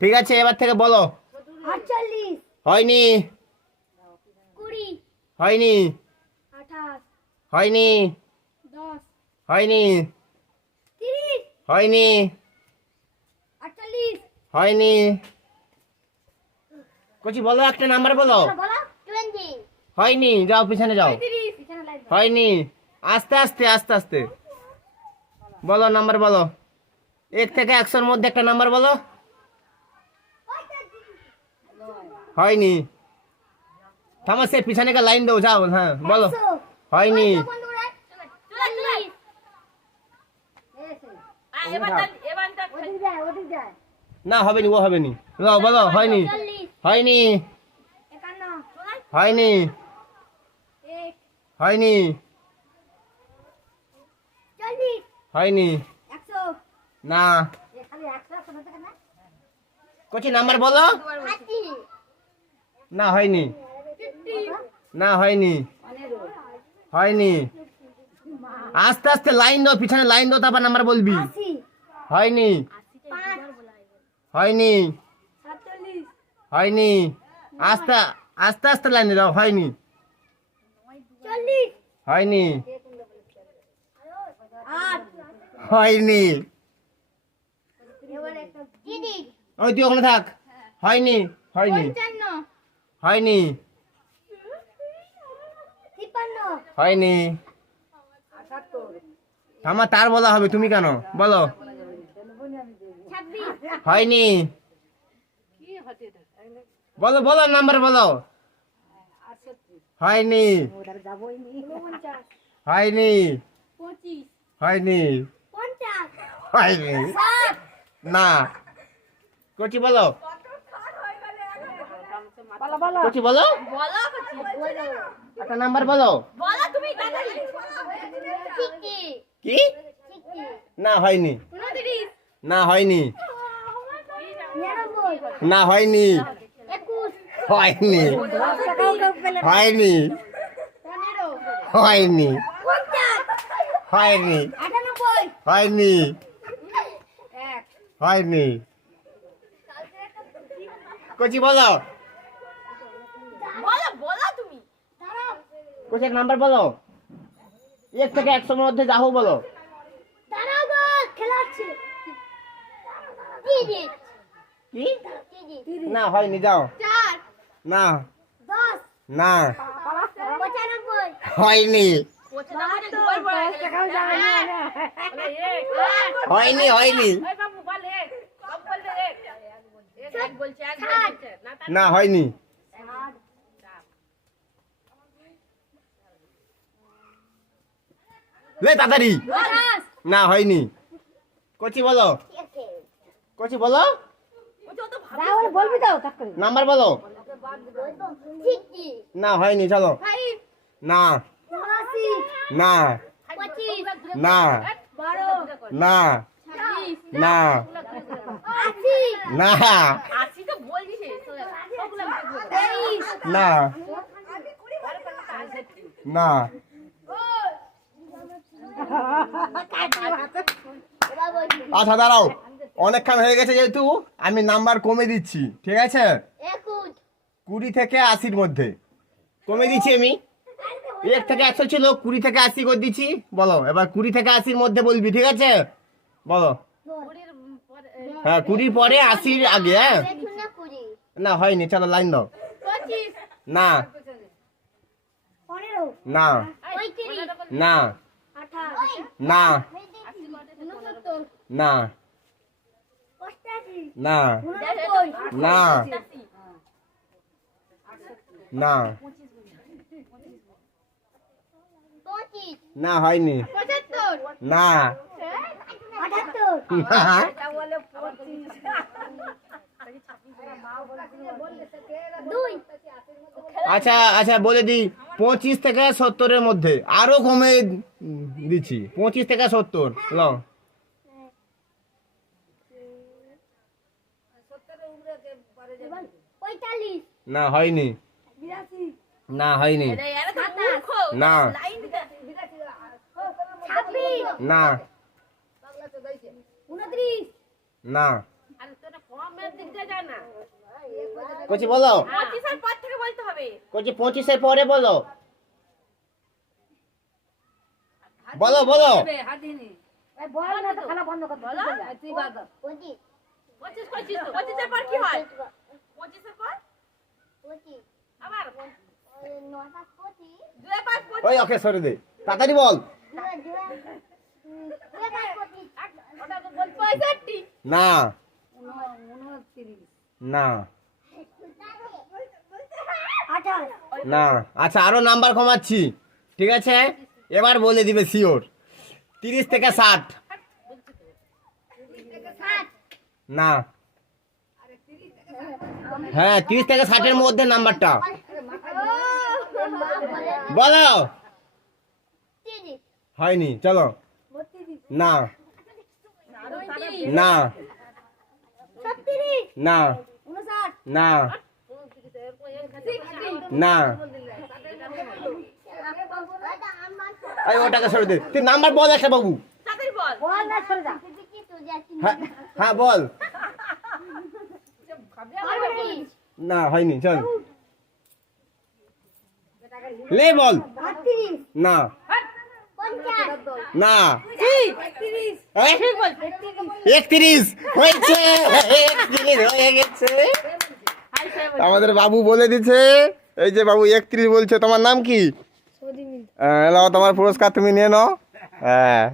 ঠিক আছে, এবার থেকে বলো। 48 হয়নি 20 হয়নি 28 হয়নি 10 হয়নি 30 হয়নি 48 হয়নি। কচি বলো, একটা নাম্বার বলো। বলো 20 হয়নি, যাও পিছনে যাও। 35 পিছনে লাইন হয়নি, আস্তে আস্তে আস্তে আস্তে বলো, নাম্বার বলো। 1 থেকে 100-র মধ্যে একটা নাম্বার বলো। হয়নি, থামো, সে পিছনে কা লাইন দাও, যাও। হ্যাঁ বলো। হয়নি, না হবে নি, ও হবে নি। যাও বলো, হয়নি হয়নি হয়নি হয়নি হয়নি, না। কচি নাম্বার বলো। না হয়নি, না হয়নি হয়নি, আস্তে আস্তে লাইন দাও, পিছনে লাইন দাও, তারপর নাম্বার বলবি। হয়নি হয়নি হয়নি, আস্তে আস্তে আস্তে লাইন দাও। হয়নি হয়নি হয়নি, ওই তুই ওখানে থাক। হয়নি হয়নি হয়নি হয়নি, থামা, তার বলা হবে, তুমি কেন বলো। হয়নি, বলো বলো, নাম্বার বলো। হয়নি হয়নি হয়নি হয়নি, না। কচি বলো, কচি বলো, একটা নাম্বার বলো। কি, না হয়নি, না হয়নি, না হয়নি হয়নি হয়নি হয়নি হয়নি হয়নি হয়নি, কচি বলো। কচি এক নাম্বার বলো। 1 থেকে 100-র মধ্যে যাও বলো। কি, না হয়নি, যাও। না না হয়নি হয়নি হয়নি, না হয়নি, লে তাড়াতাড়ি, না হয়নি। কচি বলো, কচি বলো, নাম্বার বলো। না হয়নি, চলো। না না না না না না না না, আচ্ছা দাঁড়াও, অনেকক্ষণ হয়ে গেছে, যেহেতু আমি নাম্বার কমে দিচ্ছি, ঠিক আছে। 20 থেকে 80-র মধ্যে কমে দিচ্ছি আমি। 1 থেকে 100 ছিল, 20 থেকে 80 করে দিচ্ছি। বলো এবার 20 থেকে 80-র মধ্যে বলবি, ঠিক আছে, বলো। হ্যাঁ, 20 পরে 80-র আগে। হ্যাঁ, না হয়নি, চলো লাইন দাও। না না না না না না না না না হয়নি, না আচ্ছা আচ্ছা, বলে দিই, 25 থেকে 70-এর মধ্যে, আরো কমে দিচ্ছি, 25 থেকে 70 লো। না হয়নি, না হয়নি, না না না কচি বলো 25 পর থেকে বলতে হবে। কচি 25 পরে বলো বলো বলো বল না তো খেলা বন্ধ কর বলো। তুই বাদ 25 25 25 পর কি হয়? 25 পর আবার 2 5 ওই ওকে সরে দে তাড়াতাড়ি বল ওটা তো বল 65 না না না আচ্ছা আরো নাম্বার কমাচ্ছি ঠিক আছে এবার বলে দিবে শিওর 30 থেকে 60 না হ্যাঁ 30 থেকে 60 এর মধ্যে নাম্বারটা বলো হয়নি চলো না না না না না এই ওটাকে সরে দে তুই নাম্বার বল একটা বাবু তাড়াতাড়ি বল। বল না সরে যা হ্যাঁ হ্যাঁ বল না হয়নি চল লে বল না না 31 হয়েছে 31 হয়ে গেছে আমাদের বাবু বলে দিচ্ছে এই যে বাবু 31 বলছে তোমার নাম কি তোমার পুরস্কার তুমি নিয়ে নাও হ্যাঁ